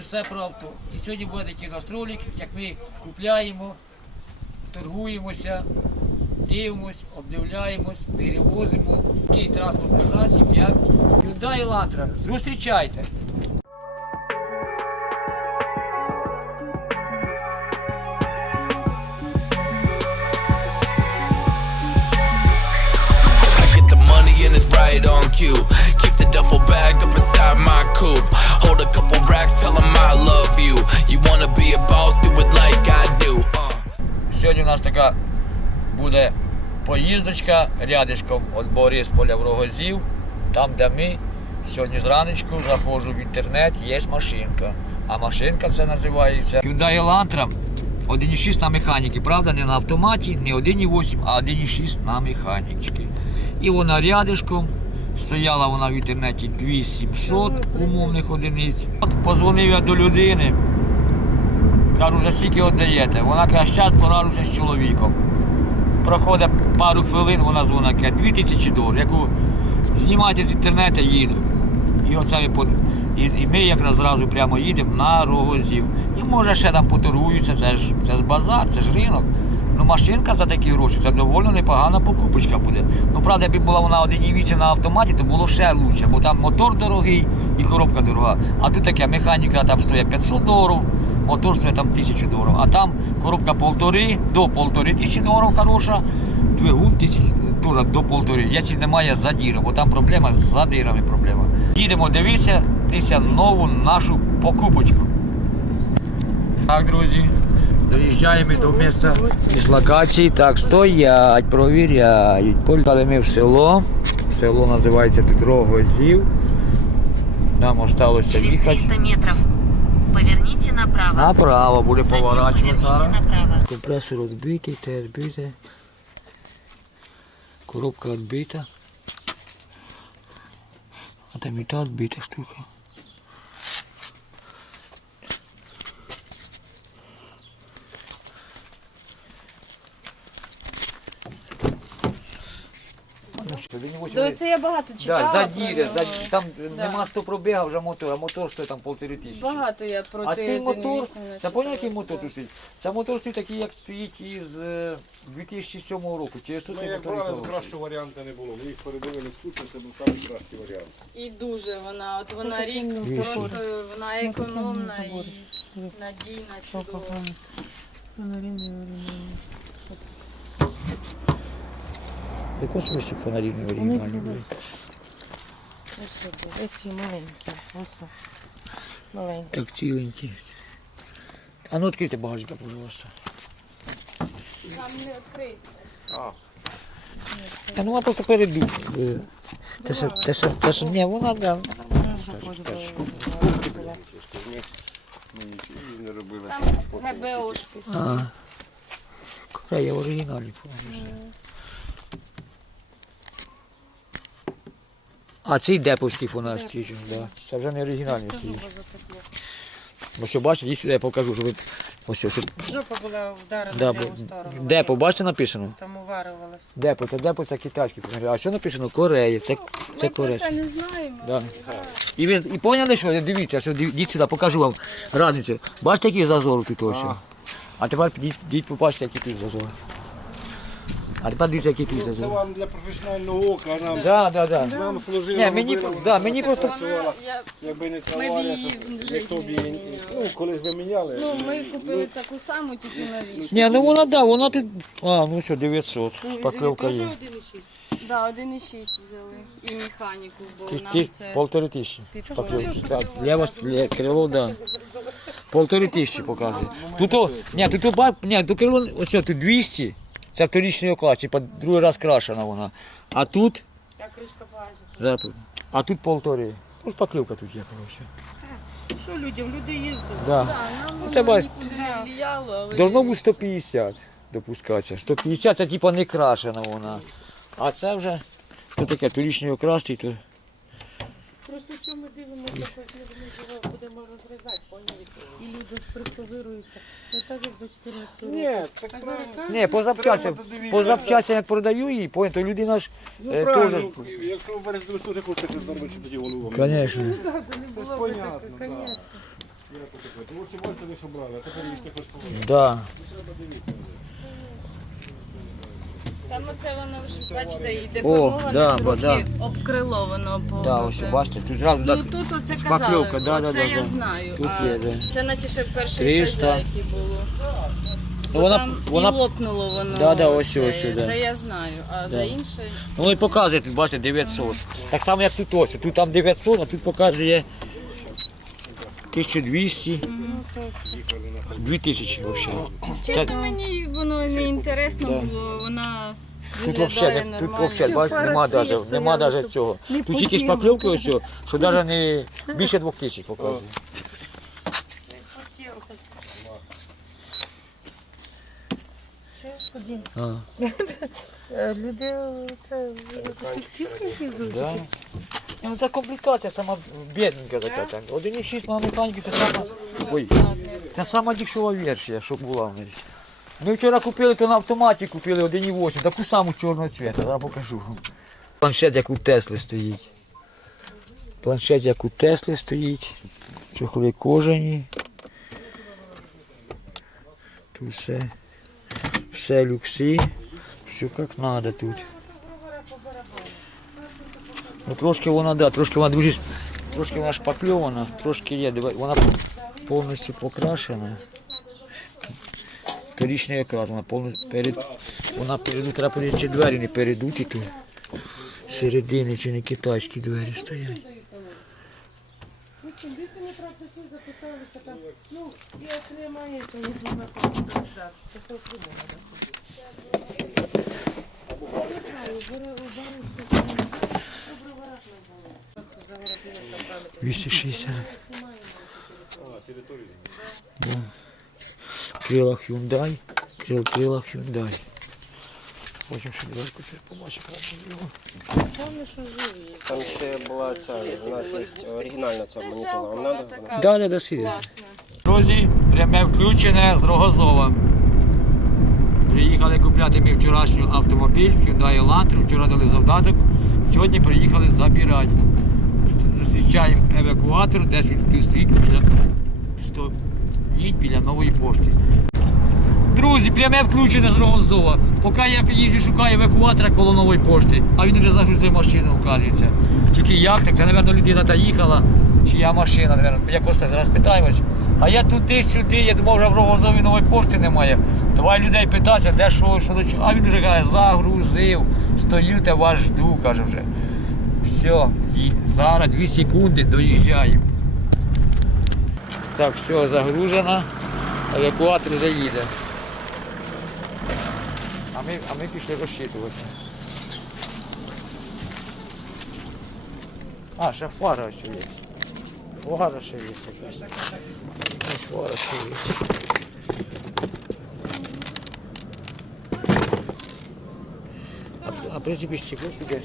все про авто. І сьогодні буде такий ролик, як ми купляємо, торгуємося, дивимось, обдивляємось, перевозимо такий транспортний засіб, як Hyundai Elantra. Зустрічайте! Keep the duffel bag up inside my coupe. Hold a couple racks, tell 'em I love you. You wanna be a boss, do it like I do. Uh. Сьогодні у нас така буде поїздочка рядишком від Борисполя в Рогозів, там, де ми сьогодні зранечку заходжу в інтернет, є машинка. А машинка це називається Hyundai Elantra 1.6 на механіки, правда, не на автоматі, не 1.8, а 1.6 на механіки. І вона рядишком. Стояла вона в інтернеті 2700 умовних одиниць. От позвонив я до людини, Кажу, за скільки віддаєте? Вона каже, зараз пора вже з чоловіком. Проходить пару хвилин, вона дзвонить, каже, 2 тисячі доларів. Яку знімайте з інтернету, їду. І под- і, і ми якраз зразу прямо їдемо на рогозів. І може ще там поторгуються, це ж, це ж базар, це ж ринок. Ну машинка за такі гроші, це доволі непогана покупочка буде. Ну правда, якби була вона 1.8 на автоматі, то було ще краще, бо там мотор дорогий і коробка дорога. А тут таке механіка там стоїть 500 доларів, мотор стоїть там 1000 доларів. А там коробка полтори до полтори тисячі доларів хороша, двигун тисяч теж до полтори. Якщо немає задіру, бо там проблема з задирами проблема. Їдемо дивитися тися нову нашу покупочку. Так, друзі, доїжджаємо до місця дислокації. Так, стоять, провіряють. Поїхали ми в село. Село називається тут Нам осталося Через їхати. 300 метров поверните направо. Направо буде поворачувати зараз. Компресор відбитий, те відбите. Коробка відбита. А там і та відбита штука. Ну, це я багато Да, читала. задіря, про за, нього. там Да. нема 100 пробіга вже мотор, а мотор стоїть там полтори тисячі. Багато я про А цей мотор, 1.8 це начиталась, поняв, який мотор тут стоїть? Це мотор стоїть такий, як стоїть із е, 2007 року. Через то Ну, цей як мотор і хороший. кращого варіанту не було. Ми їх передивились тут, це був найкращий варіант. І дуже вона, от вона рік просто вона економна і надійна, чудова. В якому смислі фонарі не оригінальні? Ось і маленькі, ось. Маленькі. Так ціленькі. А ну відкрийте багажника, пожалуйста. Там не відкрити. Та ну вона просто передумає. Те, що, те, що, те, що, ні, вона, да. Ми нічого не робили. Там ГБОшки. А. Корея оригінальні, по-моєму. А цей деповський фонар стоїть, да. Це вже не оригінальний. Ну що бачите, сюди, я покажу, що ви... Ось, ось, Жопа була вдарена да, бо- ліву депо, бачите написано? Там уварювалась. Депо, це депо, це китайський фонарі. А що написано? Корея, це, це Ми про це не знаємо. Да. І ви і поняли, що дивіться, що див- йдіть сюди, покажу вам різницю. Бачите, який зазор тут ось? А тепер підіть, підіть побачите, який тут зазор. А тепер дивіться, який тут Це вам для професіонального ока, а нам, Да, да, да. нам служило. Ні, мені, робили, да, мені просто. Вона, я, Якби не ця Ми б її в ніхто б житті не її... Ну, колись би міняли. ну, ми купили таку саму, тільки новішу. Ні, ну вона да, вона тут. А, ну що, 900. Шпаклевка Теж є. 1,6. Да, 1,6 взяли. І механіку, бо Ті- нам ті- це Полтори тисячі. Шпаклевка. Так, крило, да. Полтори тисячі показує. Тут, о, ні, тут, о, ба- ні, тут крило, ось тут 200. Це вторічний оклад, типа другий раз крашена вона. А тут, Та кришка багажника. зараз, а тут полтори. Ну, шпаклевка тут є, коротше. Що людям? Люди їздять. Да. Да, Ну, це бач-. Должно бути 150 допускатися. 150 це типа не крашена вона. А це вже що таке, турічний окрас, то. Просто що ми дивимося, хоч ми будемо розрізати, поняли? І люди. Не так, як до 14 років. Ні, так правильно. Ні, по запчастям, Треба додивитися. по запчастям як продаю її, понял, то людина ж Ну, е, правильно, теж. якщо ви берете, ви теж хочете заробити, тоді воно вам. Звісно. Це ж понятно, так. Ну, ось бачите, не що брали, а тепер їх також кого. Да. Там оце воно вже, бачите, і деформоване да, трохи да. обкриловано. По, Да, ось бачите, тут зразу Ну да, тут оце шпакльовка, казали, да, да, оце да, я да. знаю. Тут а є, да. Це наче ще першої 300. хазяйки було. Ну, вона, Там вона, і лопнуло воно. Да, да, ось, це, ось, да. Це я знаю, а за ну, воно і показує, тут бачите, 900. Так само, як тут ось. Тут там 900, а тут показує 1200. 2000 взагалі. Чесно, мені воно не інтересно Да. було, вона Тут виглядає взагалі, тут нормально. взагалі, бачите, нема даже, нема даже цього. Тут тільки шпакльовки ось, цього, що навіть не більше 2000 показує. А, Е, Люди це їздять. да. Ну, це комплектація сама бідненька така. там. 1,6 на механіки це сама. Ой, це сама дешева версія, що була в неї. Ми вчора купили, то на автоматі купили 1,8, таку саму чорного цвіта, зараз покажу. Планшет, як у Тесли стоїть. Планшет, як у Тесли стоїть. Чохли кожані. Тут все. Все люкси. Все як треба тут. Ну, трошки вона, да, трошки вона дуже, трошки вона шпакльована, трошки є, вона повністю покрашена. Торічний окрас, вона повністю перед, вона переду, треба подивитися, чи двері не передуті тут. Середини, чи не китайські двері стоять. Ну, і отримає, то не знаю, як це так. Це отримано. 260. Да. Крила Hyundai. Крил, крила Hyundai. Хочемо ще дверку це побачимо. Там ще була ця, у нас є оригінальна ця монітора. Вам надо? Да, да, да, Друзі, пряме включене з Рогозова. Приїхали купляти мій вчорашній автомобіль Hyundai Elantra. Вчора дали завдаток. Сьогодні приїхали забирати. Зустрічаємо евакуатор, десь він стоїть біля, стоїть біля нової пошти. Друзі, пряме включене з Рогозова. Поки я їжджу, шукаю евакуатора коло нової пошти, а він вже загрузив машину, оказується. Тільки як так? Це, мабуть, людина та їхала, чи я машина, мабуть, якось зараз питаємось. А я туди-сюди, я думав, вже в Рогозові нової пошти немає. Давай людей питатися, де що, що до чого. А він вже каже, загрузив, стою та вас жду, каже вже. Все, і зараз 2 секунди доїжджаємо. Так, все, загружено. Евакуатор вже їде. А ми, а ми пішли розчитуватися. А, ще фара ще є. Є якась. Ось ще є. А, принципі стекло піде.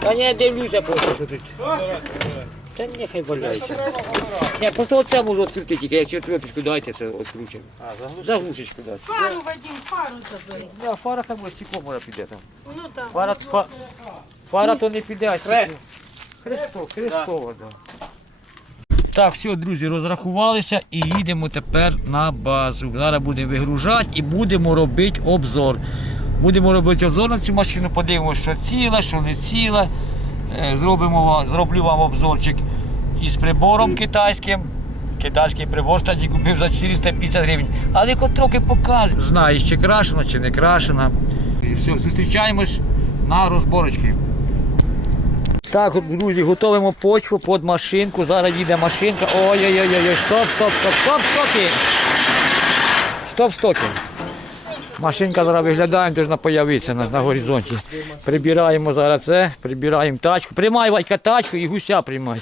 Та ні, я дивлюся просто, що тут. Та нехай валяється. Ні, просто оце можу відкрити тільки, якщо отверточку дайте, це відкручено. А, заглушечку дасть. Фару, Вадим, фару забери. Да, фара хай буде, стекло може піде там. Ну там. Фара, фа, фара то не піде, а стекло. Христо, Христово, да. Так, все, друзі, розрахувалися і їдемо тепер на базу. Зараз будемо вигружати і будемо робити обзор. Будемо робити обзор на цю машину, подивимося, що ціле, що не ціле. Е, Зробимо, зроблю вам обзорчик із прибором китайським. Китайський прибор кстати, купив за 450 гривень. Але хоч трохи показує. Знаєш, чи крашена, чи не крашена. І все, зустрічаємось на розборочці. Так, друзі, готуємо почву під машинку. Зараз їде машинка. Ой-ой-ой, стоп, стоп, стоп, стоп, стоки. Стоп, стоки. Машинка зараз виглядає, должна появитися на, на горизонті. Прибираємо зараз це, прибираємо тачку. Приймай Вадька тачку і гуся приймай.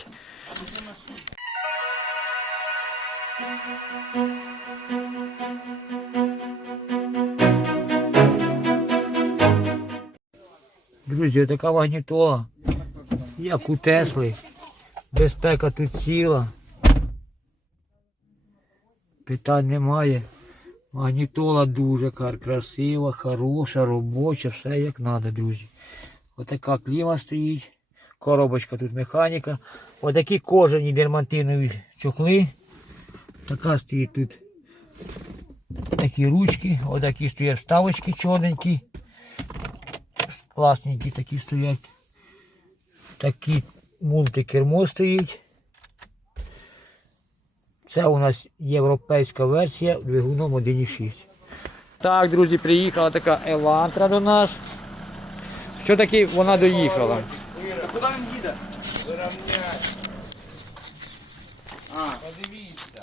Друзі, така вагнітола. Як у Тесли. Безпека тут ціла. Питань немає. Магнітола дуже красива, хороша, робоча, все як треба, друзі. Отака кліма стоїть, коробочка тут механіка. Отакі кожані дермантинові чохли. Така стоїть тут такі ручки, отакі стоять вставочки чорненькі. Класненькі такі стоять. Такі мультикермо стоїть. Це у нас європейська версія двигуном 1.6. Так, друзі, приїхала така Елантра до нас. Що таки вона доїхала? Подивіться.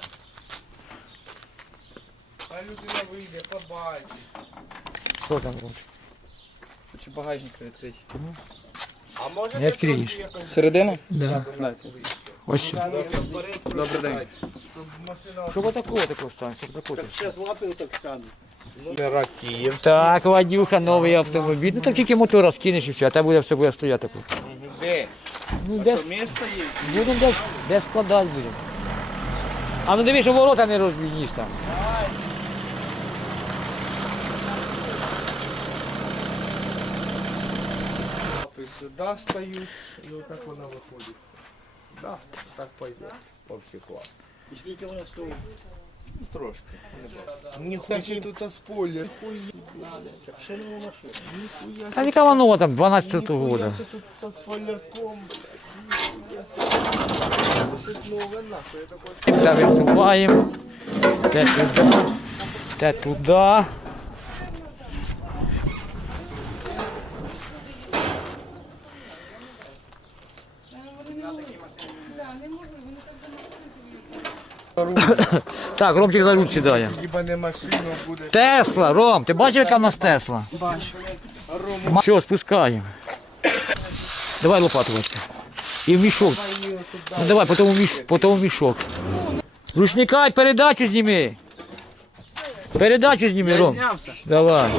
Та людина вийде, побачить. Що там? Чи багажник відкрити? Не відкриєш. Середини? Да. Ось. що. Добрий день. Що ви такого такого стане? Що ви такого? Зараз лапи так стануть. Ракіїв. Так, Вадюха, новий автомобіль. Ну так тільки мотора скинеш і все, а те буде все буде стояти. Де? Ну, де, Місто є? будемо десь, де складати будемо. А ну дивись, що ворота не там. Лапи сюди стають, і отак вона виходить. Да, так пойде. Вообще клас. І скільки вона стоїть? Ну, Трошки. Ніхуя тут спойлер. Ще нова машина. Ніхуя А яка вона там, 12-го года. це тут со спойлерком. Це щось нове наше. Я такой Це висуваємо. Те туди. Те туди. Так, Ромчик за руль сідає. Хіба не машину буде. Тесла, Ром, ти бачив, яка в нас Тесла? Бачу. Все, спускаємо. Давай лопату Васька. І в мішок. Ну давай, потім в, міш... потім в мішок. Рушника, передачу зніми. Передачу зніми, Ром. знявся. Давай.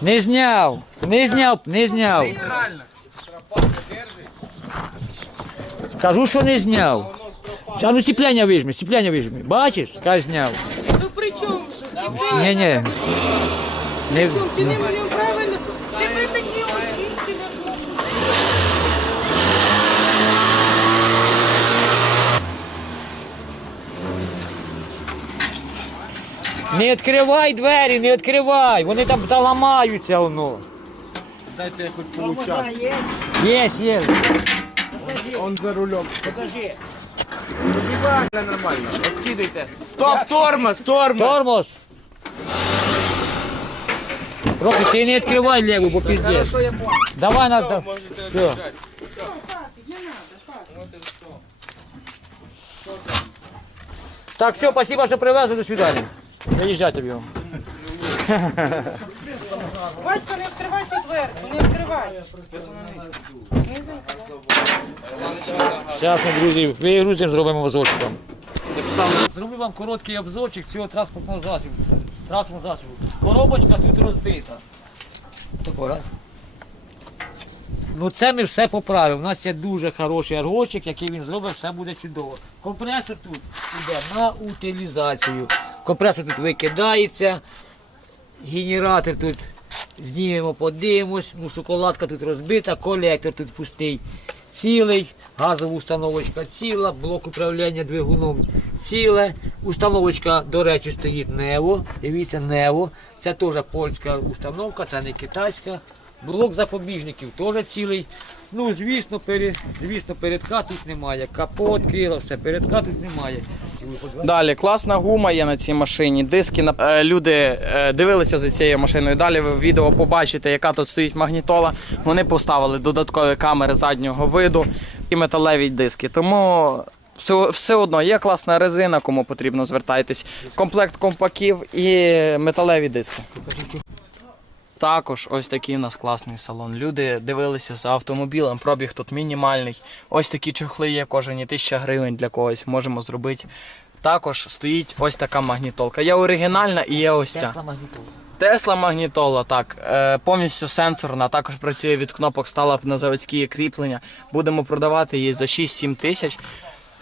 Не зняв. Не зняв, не зняв. Нейтрально. Кажу, що не зняв. А ну сіпляння вижми, сіпляння вижми. Бачиш? Кай зняв. Ну при чому що? Ні, ні. Не... Ти не мені правильно. Ти ми такі оцінки на Не відкривай двері, не відкривай, вони там заламаються воно. Дайте я хоч поучаствую. Є, є. Он за рулем. Покажи. Нормально. Откидайте. Стоп, тормоз, тормоз. Тормоз. Роки, ти не відкривай леву, бо піздець. Що я понял? Давай на... да- Можете Все. держать. Так, все, спасибо, що привезли, до свидання. Заїжджайте бігом. Батько, не відкривайте дверку, не відкривай. Зараз ми, друзі, вигрузимо, зробимо обзорчик вам. Зроблю вам короткий обзорчик цього транспортного засобу. Транспортного засобу. Коробочка тут розбита. Тако, раз. Ну це ми все поправимо. У нас є дуже хороший аргончик, який він зробить, все буде чудово. Компресор тут йде на утилізацію. Компресор тут викидається. Генератор тут знімемо, подивимось. Ну, шоколадка тут розбита, колектор тут пустий. Цілий, газова установочка ціла, блок управління двигуном ціле. Установочка, до речі, стоїть Нево. Дивіться, Нево. Це теж польська установка, це не китайська. Блок запобіжників теж цілий. Ну, звісно, перед, звісно, передка тут немає. Капот, крила, все, передка тут немає. Далі класна гума є на цій машині. Диски на е, люди е, дивилися за цією машиною. Далі ви в відео побачите, яка тут стоїть магнітола. Вони поставили додаткові камери заднього виду і металеві диски. Тому все, все одно є класна резина, кому потрібно звертайтесь. Комплект компаків і металеві диски. Також ось такий у нас класний салон. Люди дивилися за автомобілем, пробіг тут мінімальний. Ось такі чохли є кожені 1000 гривень для когось можемо зробити. Також стоїть ось така магнітолка. Є оригінальна і є ось ця. Тесла магнітола. Тесла магнітола, так, е, повністю сенсорна, також працює від кнопок, стала на заводські кріплення. Будемо продавати її за 6-7 тисяч.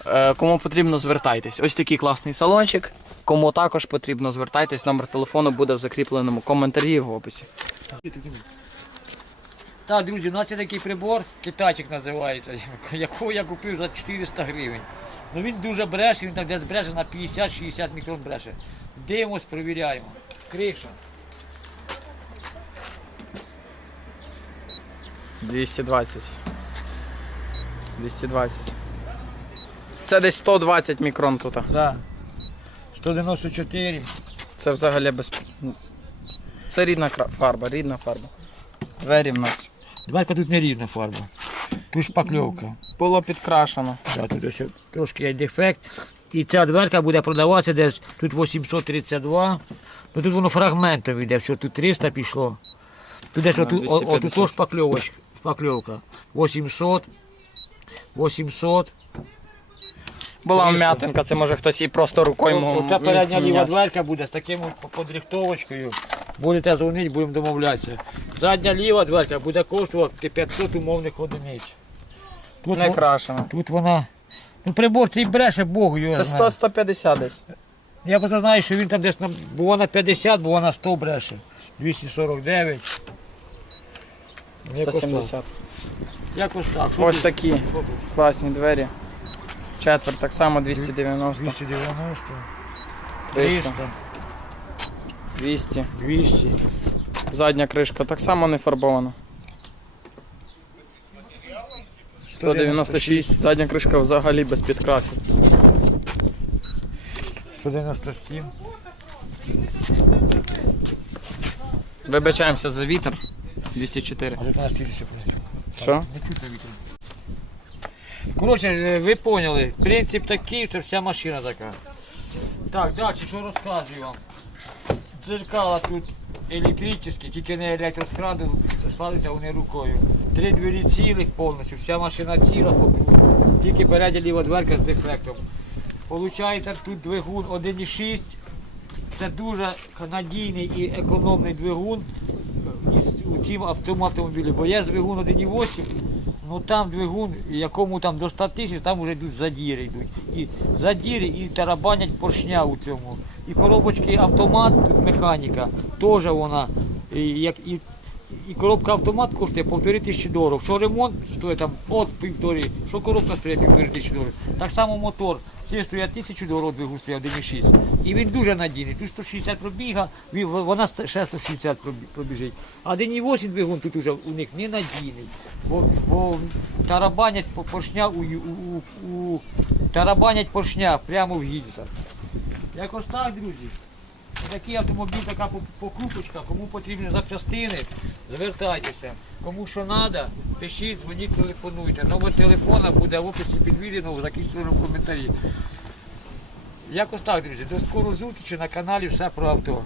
Е, кому потрібно, звертайтесь. Ось такий класний салончик. Кому також потрібно, звертайтесь, номер телефону буде в закріпленому коментарі в описі. Так, друзі, у нас є такий прибор, китайчик називається, якого я купив за 400 гривень. Ну він дуже бреше, він там десь бреше на 50-60 мікрон бреше. Дивимось, перевіряємо. Криша. 220. 220. Це десь 120 мікрон тут. Да. 194. Це взагалі без. Це рідна кра- фарба, рідна фарба. Двері в нас. Дверка тут не рідна фарба. Тут шпакльовка. Було підкрашено. Да, тут ось трошки є дефект. І ця дверка буде продаватися десь тут 832. Ну тут воно фрагментом йде, все, тут 300 пішло. Тут десь отут, о- 250. отут шпакльовочка, шпакльовка. 800, 800. Була 300. вм'ятинка, це може хтось і просто рукою мог Оця передня ліва дверка буде з таким от подрихтовочкою. Будете дзвонити, будемо домовлятися. Задня ліва дверка буде коштувати 500 умовних одиниць. Тут, Не тут вона. Ну прибор цей бреше Богу. його Це знає. 100-150 десь. Я просто знаю, що він там десь на, було на 50, було на 100 бреше. 249. Якось так. 170. Якось так. Що Ось тут? такі Що тут? класні двері. Четверть так само 290, 290, 300, 300, 200. 200. Задня кришка так само не фарбована. 196, задня кришка взагалі без підкрасів. 197. Вибачаємося за вітер. 204. А тут у нас тисяча. Що? Коротше, е, ви поняли, принцип такий, це вся машина така. Так, далі, що розказую вам. Дзеркала тут електричні, тільки не електроскладу, це складуться вони рукою. Три двері цілих повністю, вся машина ціла. Тільки передня ліва дверка з дефектом. Получається тут двигун 1,6. Це дуже надійний і економний двигун у авто- автомобілі. Бо є двигун 1,8, ну там двигун, якому там до 100 тисяч, там вже йдуть задіри йдуть. І задіри, і тарабанять поршня у цьому. І коробочки автомат, тут механіка, теж вона, як, і, і коробка автомат коштує півтори тисячі доларів. Що ремонт стоїть там от півтори, що коробка стоїть півтори тисячі доларів. Так само мотор, це стоїть тисячу доларів, двигун стоїть 1,6. І він дуже надійний. Тут 160 пробіга, вона ще 160 пробіжить. А 1,8 двигун тут уже у них не надійний. Бо, бо тарабанять поршня у, у, у тарабанять поршня прямо в гільзах. Якось так, друзі. Такий автомобіль, така покупочка, кому потрібні запчастини, звертайтеся. Кому що треба, пишіть, дзвоніть, телефонуйте. Номер телефона буде в описі під відео в коментарі. Якось так, друзі. До скорої зустрічі на каналі Все про авто.